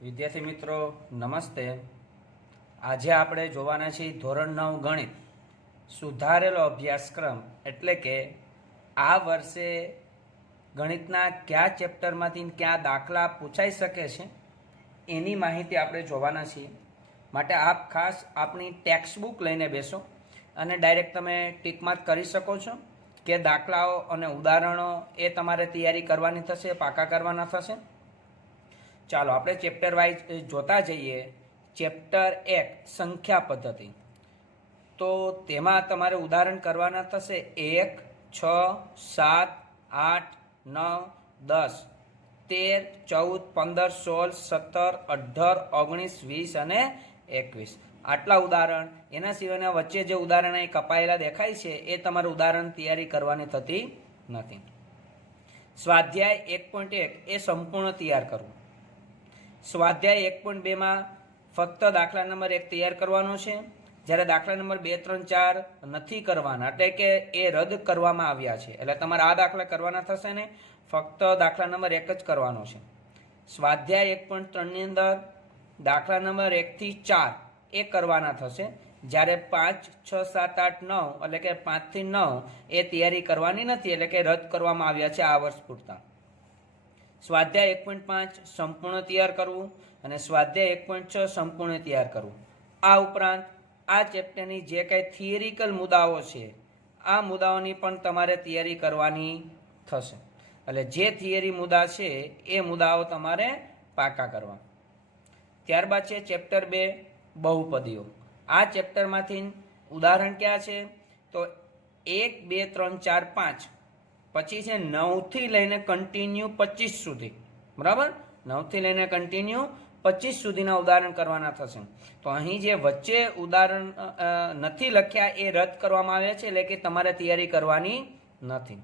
વિદ્યાર્થી મિત્રો, નમસ્તે. આજે આપણે જોવાના છીએ ધોરણ નવ ગણિત. સુધારેલો અભ્યાસક્રમ એટલે કે આ વર્ષે ગણિતના કયા ચેપ્ટરમાંથી કયા દાખલા પૂછાઈ શકે છે, એની માહિતી આપણે જોવાના છીએ. માટે આપ ખાસ આપણી ટેક્સ્ટબુક લઈને બેસો અને ડાયરેક્ટ તમે ટીકમાર્ક કરી શકો છો કે દાખલાઓ અને ઉદાહરણો એ તમારે તૈયારી કરવાની થશે, પાકા કરવાના થશે. ચાલો આપણે ચેપ્ટર વાઇઝ જોતા જઈએ. ચેપ્ટર એક, સંખ્યા પદ્ધતિ. તો તેમાં તમારે ઉદાહરણ કરવાના થશે. એક, છ, સાત, આઠ, નવ, દસ, તેર, ચૌદ, પંદર, સોળ, સત્તર, અઢાર, ઓગણીસ, વીસ અને એકવીસ. આટલા ઉદાહરણ. એના સિવાયના વચ્ચે જે ઉદાહરણ અહીં કપાયેલા દેખાય છે, એ તમારે ઉદાહરણ તૈયારી કરવાની થતી નથી. સ્વાધ્યાય એક પોઈન્ટ એક, એ સંપૂર્ણ તૈયાર કરવું. સ્વાધ્યાય એક પોઈન્ટ બેમાં ફક્ત દાખલા નંબર એક તૈયાર કરવાનો છે. જ્યારે દાખલા નંબર બે, ત્રણ, ચાર નથી કરવાના, એટલે કે એ રદ કરવામાં આવ્યા છે. એટલે તમારે આ દાખલા કરવાના થશે ને, ફક્ત દાખલા નંબર એક જ કરવાનો છે. સ્વાધ્યાય એક પોઈન્ટ ત્રણની અંદર દાખલા નંબર એકથી ચાર એ કરવાના થશે. જ્યારે પાંચ, છ, સાત, આઠ, નવ, એટલે કે પાંચથી નવ એ તૈયારી કરવાની નથી, એટલે કે રદ કરવામાં આવ્યા છે આ વર્ષ પૂરતા. સ્વાધ્યાય એક પોઈન્ટ પાંચ સંપૂર્ણ તૈયાર કરવું અને સ્વાધ્યાય એક પોઈન્ટ છ સંપૂર્ણ તૈયાર કરવું. આ ઉપરાંત આ ચેપ્ટરની જે કાંઈ થિયરિકલ મુદ્દાઓ છે, આ મુદ્દાઓની પણ તમારે તૈયારી કરવાની થશે. એટલે જે થિયરી મુદ્દા છે, એ મુદ્દાઓ તમારે પાકા કરવા. ત્યારબાદ છે ચેપ્ટર બે, બહુપદીઓ. આ ચેપ્ટરમાંથી ઉદાહરણ ક્યાં છે? તો એક, બે, ત્રણ, ચાર, પાંચ પછી છે નવથી લઈને કન્ટિન્યુ પચીસ સુધી. બરાબર? નવથી લઈને કન્ટિન્યુ પચીસ સુધીના ઉદાહરણ કરવાના થશે. તો અહીં જે વચ્ચે ઉદાહરણ નથી લખ્યા એ રદ કરવામાં આવ્યા છે, એટલે કે તમારે તૈયારી કરવાની નથી.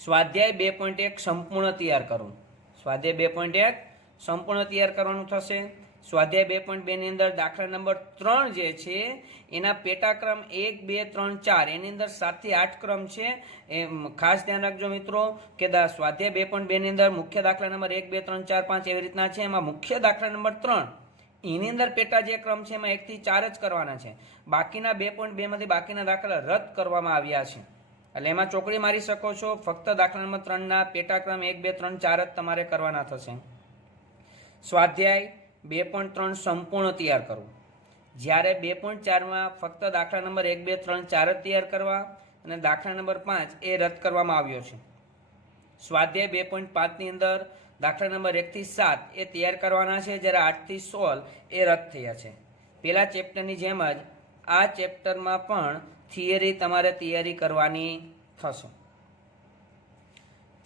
સ્વાધ્યાય બે પોઈન્ટ એક સંપૂર્ણ તૈયાર કરવું સ્વાધ્યાય બે પોઈન્ટ એક સંપૂર્ણ તૈયાર કરવાનું થશે. સ્વાધ્યાય બે પોઈન્ટ બેની અંદર દાખલા નંબર ત્રણ જે છે, એના પેટાક્રમ એક, બે, ત્રણ, ચાર. એની અંદર સાતથી આઠ ક્રમ છે. એ ખાસ ધ્યાન રાખજો મિત્રો કે સ્વાધ્યાય બે પોઈન્ટ બેની અંદર મુખ્ય દાખલા નંબર એક, બે, ત્રણ, ચાર, પાંચ એવી રીતના છે. એમાં મુખ્ય દાખલા નંબર ત્રણ, એની અંદર પેટા જે ક્રમ છે, એમાં એકથી ચાર જ કરવાના છે. બાકીના બે પોઈન્ટ બેમાંથી બાકીના દાખલા રદ કરવામાં આવ્યા છે. એટલે એમાં ચોકડી મારી શકો છો. ફક્ત દાખલા નંબર ત્રણના પેટાક્રમ એક, બે, ત્રણ, ચાર જ તમારે કરવાના થશે. સ્વાધ્યાય બે પોઈન્ટ ત્રણ સંપૂર્ણ તૈયાર કરવું. જ્યારે બે પોઈન્ટ ચારમાં ફક્ત દાખલા નંબર એક, બે, ત્રણ, ચાર જ તૈયાર કરવા અને દાખલા નંબર પાંચ એ રદ કરવામાં આવ્યો છે. સ્વાધ્યાય બે પોઈન્ટ પાંચની અંદર દાખલા નંબર એકથી સાત એ તૈયાર કરવાના છે, જ્યારે આઠથી સોળ એ રદ થયા છે. પેલા ચેપ્ટરની જેમ જ આ ચેપ્ટરમાં પણ થિયરી તમારે તૈયારી કરવાની થશે.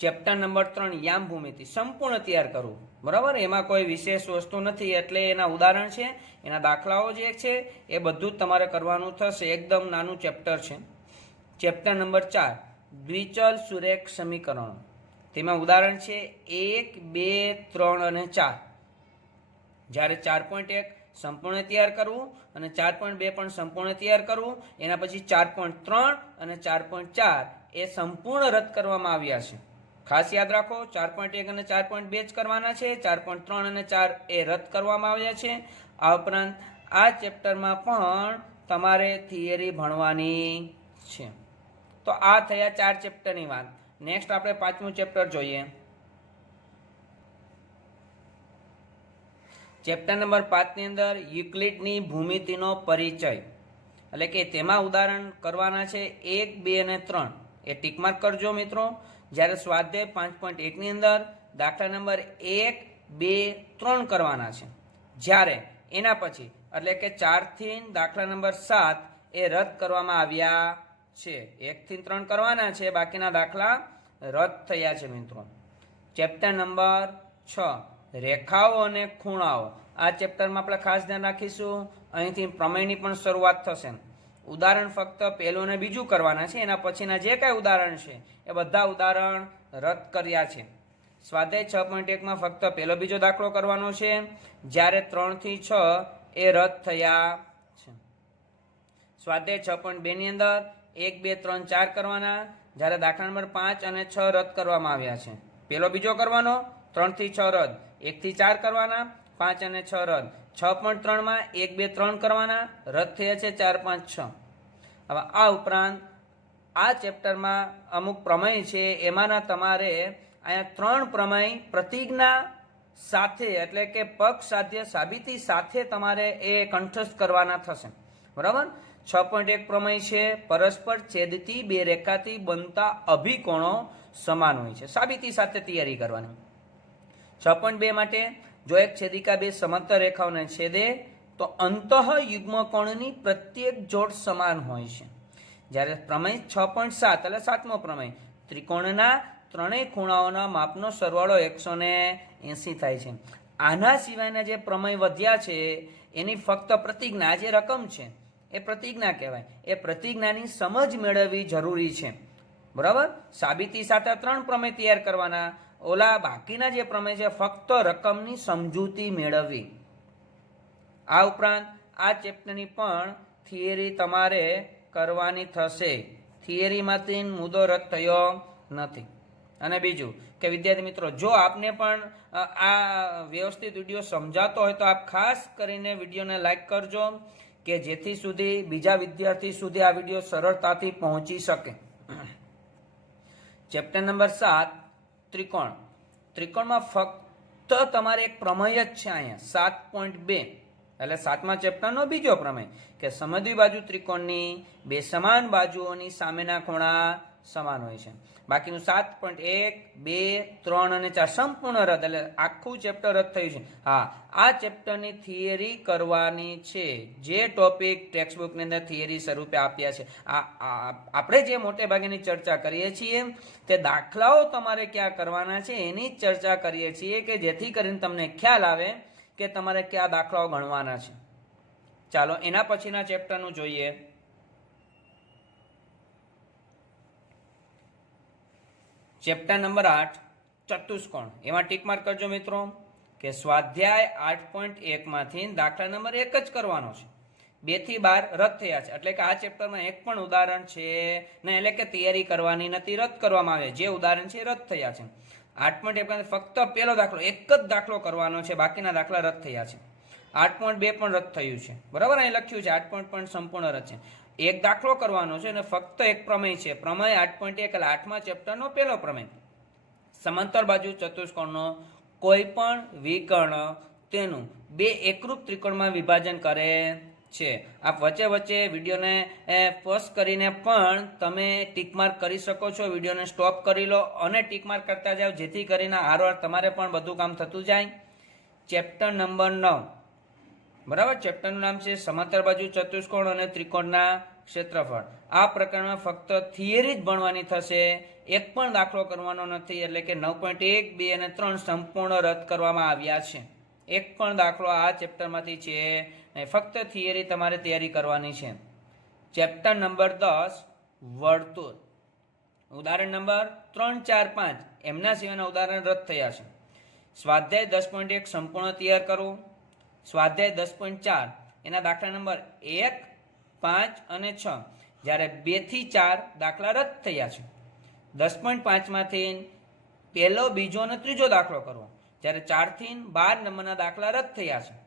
ચેપ્ટર નંબર ત્રણ યામ ભૂમિતિ સંપૂર્ણ તૈયાર કરવું. બરાબર? એમાં કોઈ વિશેષ વસ્તુ નથી. એટલે એના ઉદાહરણ છે, એના દાખલાઓ જે છે, એ બધું જ તમારે કરવાનું થશે. એકદમ નાનું ચેપ્ટર છે. ચેપ્ટર નંબર ચાર, દ્વિચલ સુરેખ સમીકરણો. તેમાં ઉદાહરણ છે, એક, બે, ત્રણ અને ચાર. જ્યારે ચાર પોઈન્ટ એક સંપૂર્ણ તૈયાર કરવું અને ચાર પોઈન્ટ બે પણ સંપૂર્ણ તૈયાર કરવું, એના પછી ચાર પોઈન્ટ ત્રણ અને ચાર પોઈન્ટ ચાર એ સંપૂર્ણ રદ કરવામાં આવ્યા છે. ખાસ યાદ રાખો, ચાર પોઈન્ટ એક અને ચાર પોઈન્ટ બે જ કરવાના છે. ચાર પોઈન્ટ ત્રણ અને ચાર એ રદ કરવામાં આવ્યા છે. આ ઉપરાંત આ ચેપ્ટરમાં પણ તમારે થિયરી ભણવાની છે. તો આ થયા ચાર ચેપ્ટરની વાત. નેક્સ્ટ આપણે પાંચમું ચેપ્ટર જોઈએ. ચેપ્ટર નંબર પાંચની અંદર યુક્લિડની ભૂમિતિનો પરિચય. એટલે કે તેમાં ઉદાહરણ કરવાના છે એક, બે અને ત્રણ. એ ટીકમાર્ક કરજો મિત્રો. જ્યારે સ્વાધ્યાય પાંચ પોઈન્ટ એકની અંદર દાખલા નંબર એક, બે, ત્રણ કરવાના છે. જ્યારે એના પછી, એટલે કે ચારથી દાખલા નંબર સાત એ રદ કરવામાં આવ્યા છે. એકથી ત્રણ કરવાના છે, બાકીના દાખલા રદ થયા છે મિત્રો. ચેપ્ટર નંબર છ, રેખાઓ અને ખૂણાઓ. આ ચેપ્ટરમાં આપણે ખાસ ધ્યાન રાખીશું. અહીંથી પ્રમેયની પણ શરૂઆત થશે. ઉદાહરણ ફક્ત પહેલું અને બીજું કરવાના છે, એના પછીના જે કાંઈ ઉદાહરણ છે, એ બધા ઉદાહરણ રદ કર્યા છે. સ્વાધ્યાય છ પોઈન્ટ એકમાં ફક્ત પહેલો બીજો દાખલો કરવાનો છે. જ્યારે ત્રણથી છ એ રદ થયા છે. સ્વાધ્યાય છ પોઈન્ટ બેની અંદર એક, બે, ત્રણ, ચાર કરવાના. જ્યારે દાખલા નંબર પાંચ અને છ રદ કરવામાં આવ્યા છે. પહેલો બીજો કરવાનો ત્રણથી છ રદ. એકથી ચાર કરવાના, પાંચ અને છ રદ. છ પોઈન્ટ ત્રણમાં એક, બે, ત્રણ કરવાના. રદ થયા છે ચાર, પાંચ, છ. હવે આ ઉપરાંત આ ચેપ્ટરમાં અમુક પ્રમેય છે, એમાંના તમારે અહીંયા ત્રણ પ્રમેય પ્રતિજ્ઞા સાથે એટલે કે પક્ષ સાધ્ય સાબિતી સાથે તમારે એ કંઠસ્થ કરવાના થશે. બરાબર? છ પોઈન્ટ એક પ્રમેય છે, પરસ્પર છેદતી, બે રેખાથી બનતા અભિકોણો સમાન હોય છે. સાબિતી સાથે તૈયારી કરવાની. છ પોઈન્ટ બે માટે જો એક છેદિકા બે સમાંતર રેખાઓને છેદે, તો અંતઃ યુગ્મકોણની પ્રત્યેક જોડ સમાન હોય છે. જ્યારે પ્રમેય છ પોઈન્ટ સાત, એટલે સાતમો પ્રમેય, ત્રિકોણના ત્રણેય ખૂણાઓના માપનો સરવાળો એકસો એંસી થાય છે. આના સિવાયના જે પ્રમેય વધ્યા છે, એની ફક્ત પ્રતિજ્ઞા જે રકમ છે, એ પ્રતિજ્ઞા કહેવાય. એ પ્રતિજ્ઞાની સમજ મેળવવી જરૂરી છે. બરાબર? સાબિતી સાથે ત્રણ પ્રમેય તૈયાર કરવાના. ઓલા બાકીના જે પ્રમેય છે, ફક્ત રકમની સમજૂતી મેળવવી. આ ઉપરાંત આ ચેપ્ટરની પણ થિયરી તમારે કરવાની થશે. થિયરીમાંથી મુદ્દો રદ થયો નથી. અને બીજું કે, વિદ્યાર્થી મિત્રો, જો આપને પણ આ વ્યવસ્થિત વીડિયો સમજાતો હોય તો આપ ખાસ કરીને વિડીયોને લાઈક કરજો કે જેથી સુધી બીજા વિદ્યાર્થી સુધી આ વીડિયો સરળતાથી પહોંચી શકે. ચેપ્ટર નંબર સાત ત્રિકોણ. ત્રિકોણમાં ફક્ત તમારે એક પ્રમેય જ છે અહીંયા, સાત પોઈન્ટ બે. એટલે સાતમા ચેપ્ટરનો બીજો પ્રમેય, કે સમદ્વિ બાજુ ત્રિકોણની બે સમાન બાજુઓની સામેના ખૂણા સમાન હોય છે. બાકીનું સાત પોઈન્ટ એક, બે, ત્રણ અને ચાર સંપૂર્ણ રદ, એટલે આખું ચેપ્ટર રદ થયું છે. હા, આ ચેપ્ટરની થિયરી કરવાની છે. જે ટોપિક ટેક્સ્ટબુકની અંદર થિયરી સ્વરૂપે આપ્યા છે. આ આપણે જે મોટે ભાગેની ચર્ચા કરીએ છીએ, તે દાખલાઓ તમારે ક્યાં કરવાના છે, એની જ ચર્ચા કરીએ છીએ કે જેથી કરીને તમને ખ્યાલ આવે કે તમારે કયા દાખલાઓ ગણવાના છે. ચાલો, એના પછીના ચેપ્ટરનું જોઈએ. ચેપ્ટર નંબર આઠ ચતુષ્કોણ એમાં ટીક માર્ક કરજો મિત્રો કે સ્વાધ્યાય આઠ પોઈન્ટ એકમાંથી દાખલા નંબર એક જ કરવાનો છે બેથી બાર રદ થયા છે એટલે કે આ ચેપ્ટરમાં એક પણ ઉદાહરણ છે ને એટલે કે તૈયારી કરવાની નથી રદ કરવામાં આવે. જે ઉદાહરણ છે રદ થયા છે. આઠ પોઈન્ટ એક ફક્ત પહેલો દાખલો, એક જ દાખલો કરવાનો છે. બાકીના દાખલા રદ થયા છે. આઠ પોઈન્ટ બે પણ રદ થયું છે. બરાબર? અહીં લખ્યું છે, આઠ પોઈન્ટ પણ સંપૂર્ણ રદ છે. એક દાખલો કરવાનો છે અને ફક્ત એક પ્રમેય છે. પ્રમેય આઠ પોઈન્ટ એક એટલે આઠમા ચેપ્ટરનો પહેલો પ્રમેય. સમાંતર બાજુ ચતુષ્કોણનો કોઈ પણ વિકર્ણ તેનું બે એકરૂપ ત્રિકોણમાં વિભાજન કરે છે. આપ વચ્ચે વચ્ચે વિડીયોને પોસ્ટ કરીને પણ તમે ટીક માર્ક કરી શકો છો. વિડીયોને સ્ટોપ કરી લો અને ટીક માર્ક કરતા જાઓ, જેથી કરીને આરવાર તમારે પણ બધું કામ થતું જાય. ચેપ્ટર નંબર નવ. બરાબર? ચેપ્ટરનું નામ છે સમાંતર બાજુ ચતુષ્કોણ અને ત્રિકોણના ક્ષેત્રફળ. આ પ્રકરણમાં ફક્ત થિયરી જ ભણવાની થશે. એક પણ દાખલો કરવાનો નથી, એટલે કે નવ પોઈન્ટ એક, બે અને ત્રણ સંપૂર્ણ રદ કરવામાં આવ્યા છે. એક પણ દાખલો આ ચેપ્ટરમાંથી છે ફક્ત થિયરી તમારે તૈયારી કરવાની છે. ચેપ્ટર નંબર દસ, વર્તુળ. ઉદાહરણ નંબર ત્રણ, ચાર, પાંચ. એમના સિવાયના ઉદાહરણ રદ થયા છે. સ્વાધ્યાય દસ પોઈન્ટ એક સંપૂર્ણ તૈયાર કરવું સ્વાધ્યાય દસ પોઈન્ટ ચાર, એના દાખલા નંબર એક, પાંચ અને છ. જ્યારે બેથી ચાર દાખલા રદ થયા છે. દસ પોઈન્ટ પાંચમાંથી પહેલો, બીજો અને ત્રીજો દાખલો કરવો. જ્યારે ચારથી બાર નંબરના દાખલા રદ થયા છે.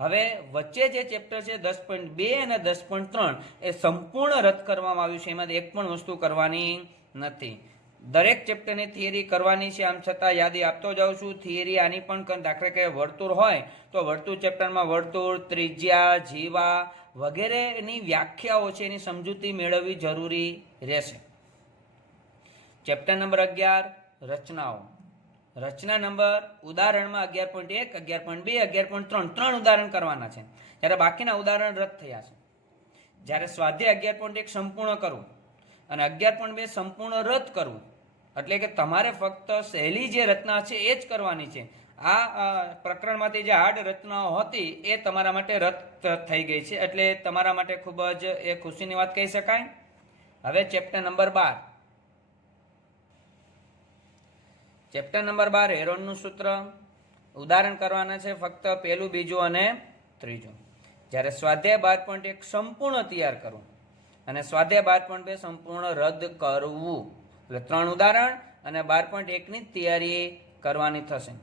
હવે વચ્ચે જે ચેપ્ટર છે, દસ પોઈન્ટ બે અને દસ પોઈન્ટ ત્રણ, એ સંપૂર્ણ રદ કરવામાં આવ્યું છે. એમાંથી એક પણ વસ્તુ કરવાની નથી. દરેક ચેપ્ટરની થિયરી કરવાની છે. આમ છતાં યાદી આપતો જાઉં છું. થિયરી આની પણ દાખલા કે વર્તુળ હોય, તો વર્તુળ ચેપ્ટરમાં વર્તુળ, ત્રિજ્યા, જીવા વગેરેની વ્યાખ્યાઓ છે. એની સમજૂતી મેળવવી જરૂરી રહેશે. ચેપ્ટર નંબર અગિયાર, રચનાઓ. રચના નંબર ઉદાહરણમાં અગિયાર પોઈન્ટ એક, અગિયાર પોઈન્ટ બે, અગિયાર પોઈન્ટ ત્રણ ત્રણ ઉદાહરણ કરવાના છે. જ્યારે બાકીના ઉદાહરણ રદ થયા છે. જ્યારે સ્વાધ્યાય અગિયાર પોઈન્ટ એક સંપૂર્ણ કરવું અને અગિયાર પોઈન્ટ બે સંપૂર્ણ રદ કરવું. એટલે કે તમારે ફક્ત સહેલી જે રચના છે એ જ કરવાની છે. આ પ્રકરણમાંથી જે હાર્ડ રચનાઓ હતી એ તમારા માટે રદ થઈ ગઈ છે. એટલે તમારા માટે ખૂબ જ એ ખુશીની વાત કહી શકાય. હવે ચેપ્ટર નંબર બાર. ચેપ્ટર નંબર બાર, હેરોનનું સૂત્ર. ઉદાહરણ કરવાના છે ફક્ત પહેલું, બીજું અને ત્રીજું. જ્યારે સ્વાધ્યાય બાર પોઈન્ટ એક સંપૂર્ણ તૈયાર કરવું અને સ્વાધ્યાય બાર પોઈન્ટ બે સંપૂર્ણ રદ કરવું. એટલે ત્રણ ઉદાહરણ અને બાર પોઈન્ટ એકની તૈયારી કરવાની થશે.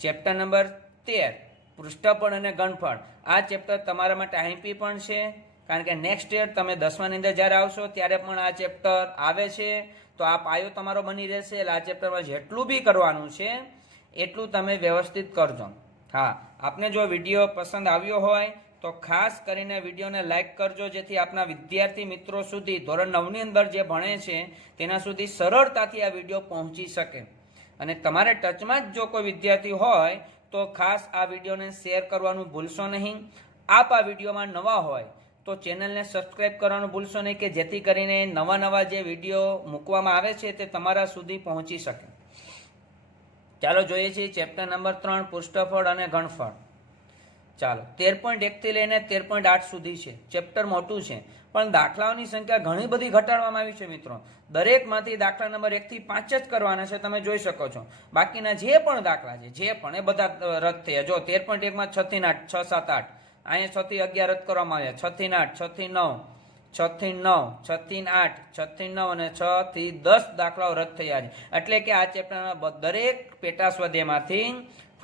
ચેપ્ટર નંબર તેર, પૃષ્ઠફળ અને ગણફળ આ ચેપ્ટર તમારા માટે આઈપી પણ છે, કારણ કે નેક્સ્ટ યર તમે દસમાની અંદર જ્યારે આવશો ત્યારે પણ આ ચેપ્ટર આવે છે. તો આ પાયો તમારો બની રહેશે, એટલે આ ચેપ્ટરમાં જેટલું બી કરવાનું છે, એટલું તમે વ્યવસ્થિત કરજો. હા, આપને જો વીડિયો પસંદ આવ્યો હોય તો ખાસ કરીને વિડીયોને લાઇક કરજો, જેથી આપના વિદ્યાર્થી મિત્રો સુધી, ધોરણ નવની અંદર જે ભણે છે, તેના સુધી સરળતાથી આ વીડિયો પહોંચી શકે. અને તમારે ટચમાં જ જો કોઈ વિદ્યાર્થી હોય, તો ખાસ આ વિડીયોને શેર કરવાનું ભૂલશો નહીં. આપ આ વિડીયોમાં નવા હોય, તો ચેનલને સબસ્ક્રાઇબ કરવાનું ભૂલશો નહીં, કે જેથી કરીને નવા નવા જે વીડિયો મૂકવામાં આવે છે, તે તમારા સુધી પહોંચી શકે. ચાલો જોઈએ છીએ ચેપ્ટર નંબર ત્રણ, પૃષ્ઠફળ અને ઘનફળ. ચાલો, તેર પોઈન્ટ એકથી લઈને તેર પોઈન્ટ આઠ સુધી છે, ચેપ્ટર મોટું છે. પણ દાખલાઓની સંખ્યા ઘણી બધી ઘટાડવામાં આવી છે મિત્રો. દરેકમાંથી દાખલા નંબર એકથી પાંચ જ કરવાના છે, તમે જોઈ શકો છો. બાકીના જે પણ દાખલા છે, જે પણ, એ બધા રદ થયા. જો, તેર પોઈન્ટ એકમાં છથી આઠ, છ, સાત, આઠ. અહીંયા છથી અગિયાર રદ કરવામાં આવ્યા. છથી આઠ છથી નવ છથી નવ છથી આઠ છથી નવ અને છ થી દસ દાખલાઓ રદ થયા છે. એટલે કે આ ચેપ્ટરના દરેક પેટા સ્વાધ્યાયમાંથી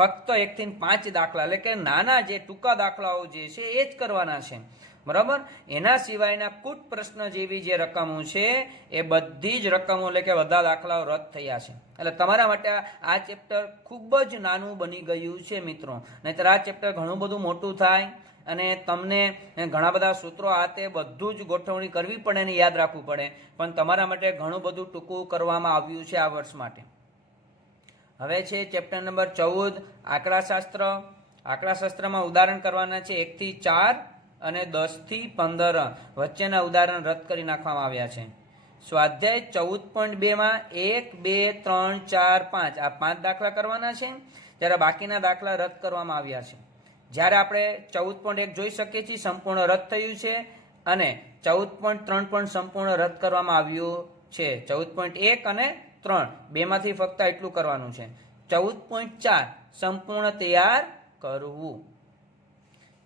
ફક્ત એકથી પાંચ દાખલા એટલે કે નાના જે ટૂંકા દાખલાઓ જે છે એ જ કરવાના છે. બરાબર? એના સિવાયના કુટ પ્રશ્ન જેવી જે રકમો છે, એ બધી જ રકમો એટલે કે બધા દાખલાઓ રદ થયા છે. એટલે તમારા માટે આ ચેપ્ટર ખૂબ જ નાનું બની ગયું છે મિત્રો. નહીતર આ ચેપ્ટર ઘણું બધું મોટું થાય અને તમને ઘણા બધા સૂત્રો આ તે બધું જ ગોઠવણી કરવી પડે અને યાદ રાખવું પડે. પણ તમારા માટે ઘણું બધું ટૂંકું કરવામાં આવ્યું છે આ વર્ષ માટે. હવે છે ચેપ્ટર નંબર ચૌદ, આંકડાશાસ્ત્ર. આંકડાશાસ્ત્રમાં ઉદાહરણ કરવાના છે એકથી ચાર અને દસથી પંદર. વચ્ચેના ઉદાહરણ રદ કરી નાખવામાં આવ્યા છે. સ્વાધ્યાય ચૌદ પોઈન્ટ બેમાં એક, બે, ત્રણ, ચાર, પાંચ. આ પાંચ દાખલા કરવાના છે. જ્યારે બાકીના દાખલા રદ કરવામાં આવ્યા છે. જ્યારે આપણે ચૌદ પોઈન્ટ એક જોઈ શકીએ છીએ, સંપૂર્ણ રદ થયું છે અને ચૌદ પોઈન્ટ ત્રણ પણ સંપૂર્ણ રદ કરવામાં આવ્યું છે. ચૌદ પોઈન્ટ એક અને ત્રણ. બેમાંથી ફક્ત એટલું કરવાનું છે. ચૌદ પોઈન્ટ ચાર. સંપૂર્ણ તૈયાર કરવું.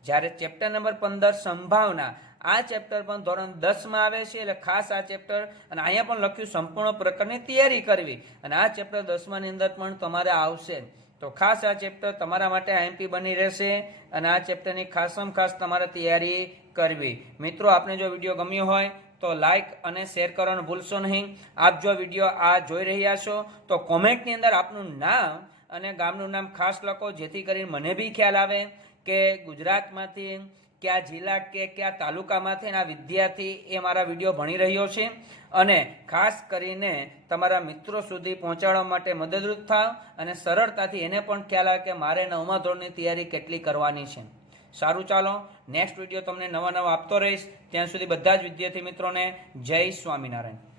જ્યારે ચેપ્ટર નંબર પંદર સંભાવના. આ ચેપ્ટર પણ ધોરણ દસમાં આવે છે, એટલે ખાસ આ ચેપ્ટર અને અહીંયા પણ લખ્યું, સંપૂર્ણ પ્રકારની તૈયારી કરવી. અને આ ચેપ્ટર દસમાની અંદર પણ તમારે આવશે. તો ખાસ આ ચેપ્ટર તમારા માટે આઈએમપી બની રહેશે અને આ ચેપ્ટરની ખાસમ ખાસ તમારે તૈયારી કરવી. મિત્રો, આપને જો વીડિયો ગમ્યો હોય તો લાઈક અને શેર કરવાનું ભૂલશો નહીં. આપ જો વીડિયો આ જોઈ રહ્યા છો, તો કોમેન્ટની અંદર આપનું નામ અને ગામનું નામ ખાસ લખો, જેથી કરીને મને બી ખ્યાલ આવે કે ગુજરાતમાંથી કયા જિલ્લા કે કયા તાલુકામાંથી આ વિદ્યાર્થી એ મારા વીડિયો ભણી રહ્યો છે. અને ખાસ કરીને તમારા મિત્રો સુધી પહોંચાડવા માટે મદદરૂપ થાવ અને સરળતાથી એને પણ ખ્યાલ આવે કે મારે નવમા ધોરણની તૈયારી કેટલી કરવાની છે. સારું ચાલો નેક્સ્ટ વીડિયો તમને નવા નવા આપતો રહીશ. ત્યાં સુધી બધા જ વિદ્યાર્થી મિત્રોને જય સ્વામિનારાયણ.